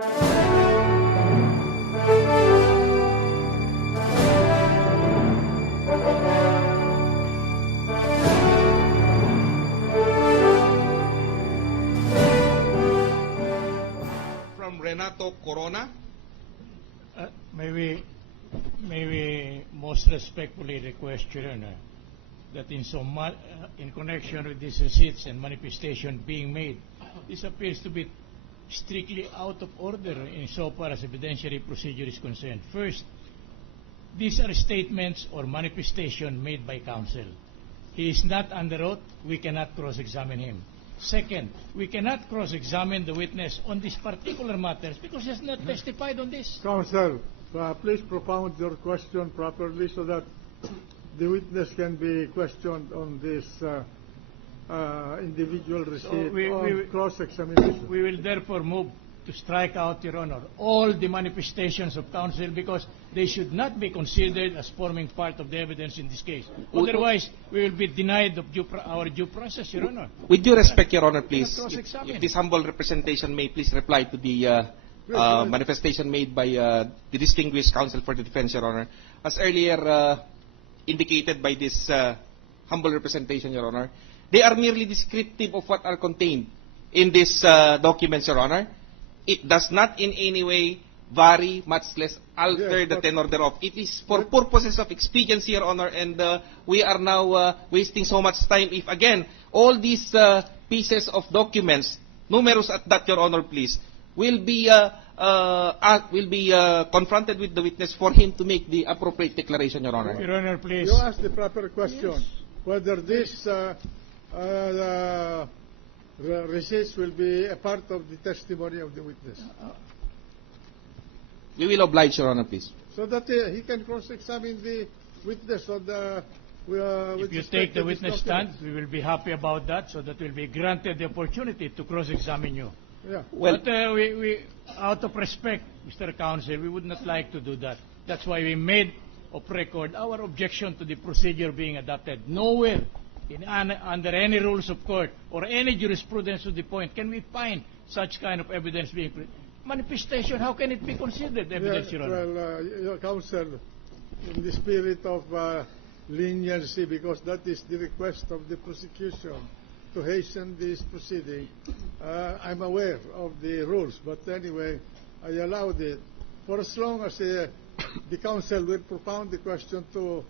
From Renato Corona. May we most respectfully request, Your Honor, that in connection with these receipts and manifestation being made, this appears to be strictly out of order insofar as evidentiary procedure is concerned. First, these are statements or manifestation made by counsel. He is not under oath. We cannot cross-examine him. Second, we cannot cross-examine the witness on these particular matters because he has not testified on this. Counsel, please propound your question properly so that the witness can be questioned on this individual receipt on cross-examination. We will therefore move to strike out, Your Honor, all the manifestations of counsel because they should not be considered as forming part of the evidence in this case. Otherwise, we will be denied of our due process, Your Honor. With due respect, Your Honor, please, cross-examine. if this humble representation may please reply to the manifestation made by the distinguished counsel for the defense, Your Honor. As earlier indicated by this humble representation, Your Honor, they are merely descriptive of what are contained in these documents, Your Honor. It does not in any way vary, much less alter the tenor thereof. It is for purposes of expediency, Your Honor, and we are now wasting so much time if, again, all these pieces of documents, numerous at that, Your Honor, please, will be confronted with the witness for him to make the appropriate declaration, Your Honor. Your Honor, please. You ask the proper question, whether this receipts will be a part of the testimony of the witness. We will oblige, Your Honor, please. So that he can cross-examine the witness on the... If you take the witness stand, we will be happy about that, so that we'll be granted the opportunity to cross-examine you. Yeah. Well, But we, out of respect, Mr. Counsel, we would not like to do that. That's why we made of record our objection to the procedure being adopted. Nowhere under any rules of court or any jurisprudence to the point can we find such kind of evidence being manifestation. How can it be considered evidence, Your Honor? Well, your counsel, in the spirit of leniency, because that is the request of the prosecution to hasten this proceeding, I'm aware of the rules, but anyway, I allowed it for as long as the counsel will propound the question to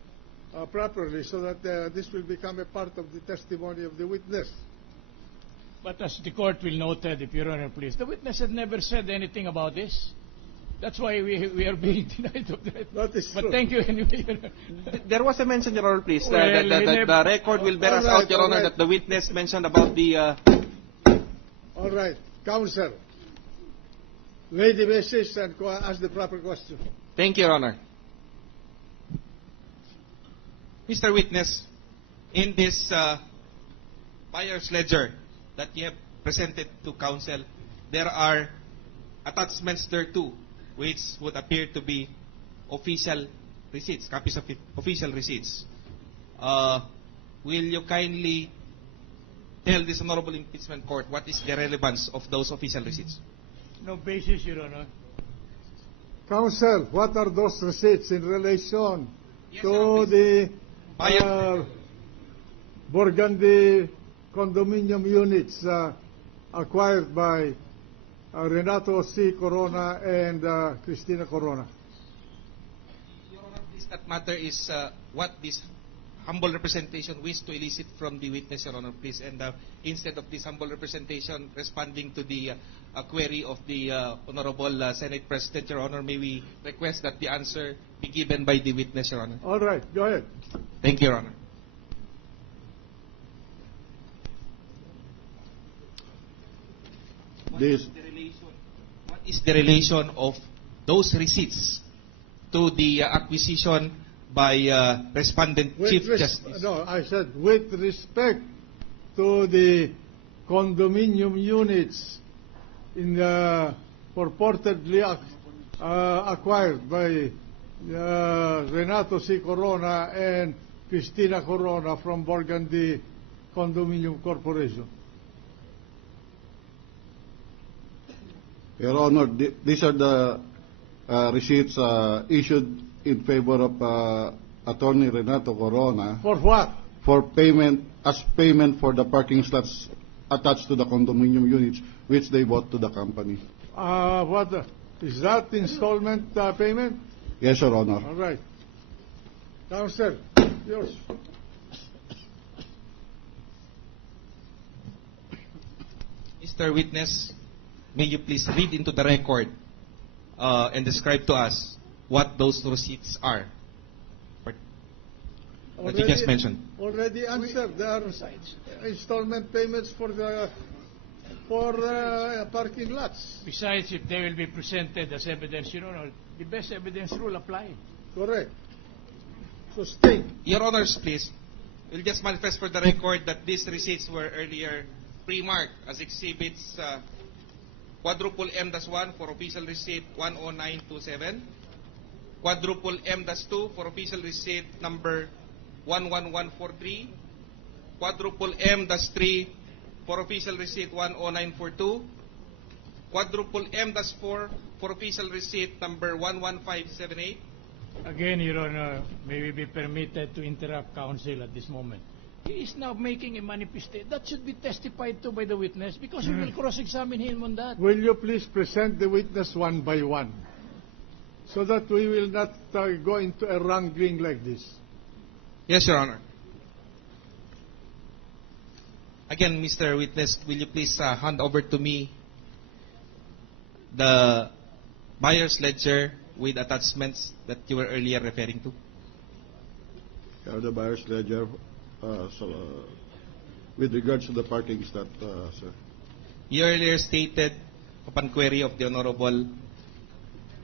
properly, so that this will become a part of the testimony of the witness. But as the court will note, if Your Honor, please, the witness had never said anything about this. That's why we are being denied of that. That is But true. thank you anyway. there was a mention, Your Honor, please, Well, the record will bear us out, Your Honor, that the witness mentioned about the... All right, counsel, lay the basis and ask the proper question. Thank you, Your Honor. Mr. Witness, in this buyer's ledger that you have presented to counsel, there are attachments thereto which would appear to be official receipts, copies of official receipts. Will you kindly tell this Honorable Impeachment Court what is the relevance of those official receipts? No basis, Your Honor. Counsel, what are those receipts in relation Yes, to Your Honor, the Buyer. Burgundy condominium units acquired by Renato C. Corona and Cristina Corona? Your Honor, please, that matter is what this humble representation wished to elicit from the witness, Your Honor, please. And instead of this humble representation responding to the query of the Honorable Senate President, Your Honor, may we request that the answer be given by the witness, Your Honor. All right, go ahead. Thank you, Your Honor. What is the relation of those receipts to the acquisition by Respondent Chief Justice? No, I said with respect to the condominium units in purportedly acquired by Renato C. Corona and Cristina Corona from Burgundy Condominium Corporation. Your Honor, these are the receipts issued in favor of Attorney Renato Corona For what? for payment for the parking slots attached to the condominium units which they bought to the company. Is that installment payment? Yes, Your Honor. All right. Counsel, yours. Mr. Witness, may you please read into the record and describe to us what those receipts are that you just mentioned. Already answered. There are installment payments for parking lots. Besides, if they will be presented as evidence, Your Honor, the best evidence rule apply. Correct. So state. Your Honors, please, we'll just manifest for the record that these receipts were earlier pre-marked as exhibits quadruple M-1 for official receipt 10927, quadruple M-2 for official receipt number 11143, quadruple M-3 for official receipt 10942, quadruple M-4 for official receipt number 11578. Again, Your Honor, may we be permitted to interrupt counsel at this moment. He is now making a manifestation. That should be testified to by the witness because we will cross-examine him on that. Will you please present the witness one by one so that we will not go into a wrangling like this? Yes, Your Honor. Again, Mr. Witness, will you please hand over to me the buyer's ledger with attachments that you were earlier referring to? The buyer's ledger with regards to the parking slot, sir. You earlier stated, upon query of the Honorable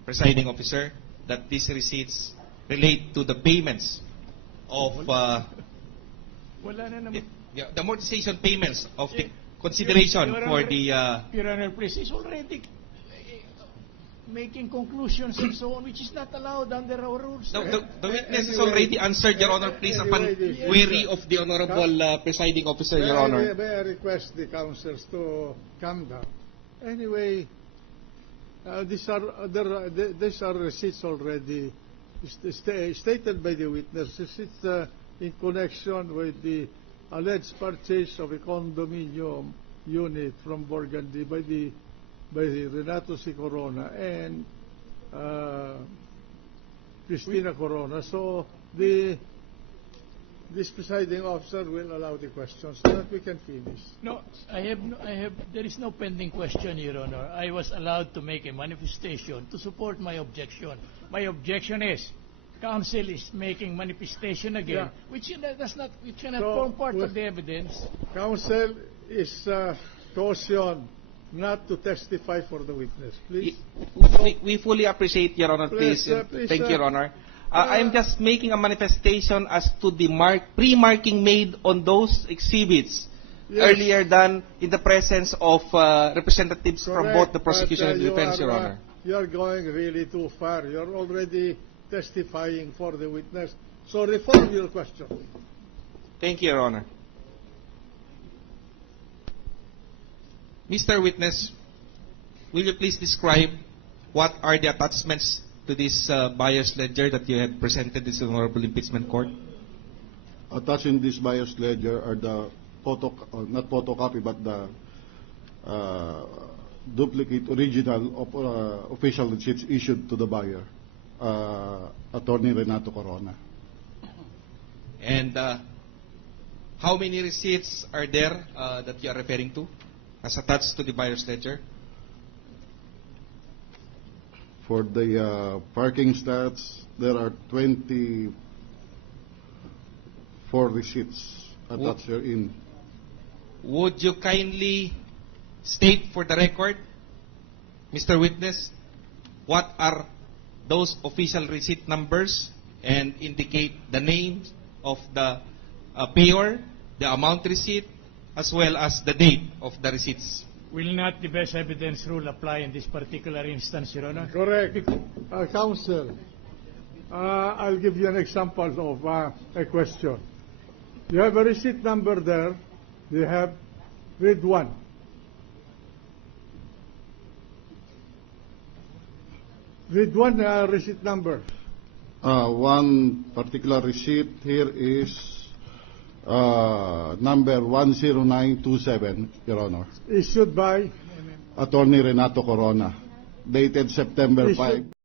Presiding Officer, that these receipts relate to the payments of Wala na naman. the amortization payments of the consideration Your for Honor, the Your Honor, please, he's already making conclusions and so on, which is not allowed under our rules. the witness is already answered, Your Honor, please, upon Anyway, query of the Honorable Presiding Officer, Your Honor. May I request the counsels to calm down? Anyway, these are receipts already stated by the witness. Receipts in connection with the alleged purchase of a condominium unit from Burgundy by Renato C. Corona and Cristina Corona. So this presiding officer will allow the questions so that we can finish. No, there is no pending question, Your Honor. I was allowed to make a manifestation to support my objection. My objection is, counsel is making manifestation again, which cannot form part of the evidence. Counsel is cautioned not to testify for the witness. Please. We fully appreciate, Your Honor, please. Thank you, Your Honor. I'm just making a manifestation as to the pre-marking made on those exhibits earlier than in the presence of representatives from both the prosecution and the defense, Your Honor. You are going really too far. You're already testifying for the witness. So reform your question. Thank you, Your Honor. Mr. Witness, will you please describe what are the attachments to this buyer's ledger that you had presented this Honorable Impeachment Court? Attached in this buyer's ledger are the not photocopy, but the duplicate original of official receipts issued to the buyer, Attorney Renato Corona. And how many receipts are there that you are referring to as attached to the buyer's ledger? For the parking stats, there are 24 receipts attached herein. Would you kindly state for the record, Mr. Witness, what are those official receipt numbers and indicate the names of the payer, the amount receipt, as well as the date of the receipts? Will not the best evidence rule apply in this particular instance, Your Honor? Correct. Counsel, I'll give you an example of a question. You have a receipt number there. You have read one. Read one receipt number. One particular receipt here is number 10927, Your Honor. Issued by Attorney Renato Corona, dated September Issued 5.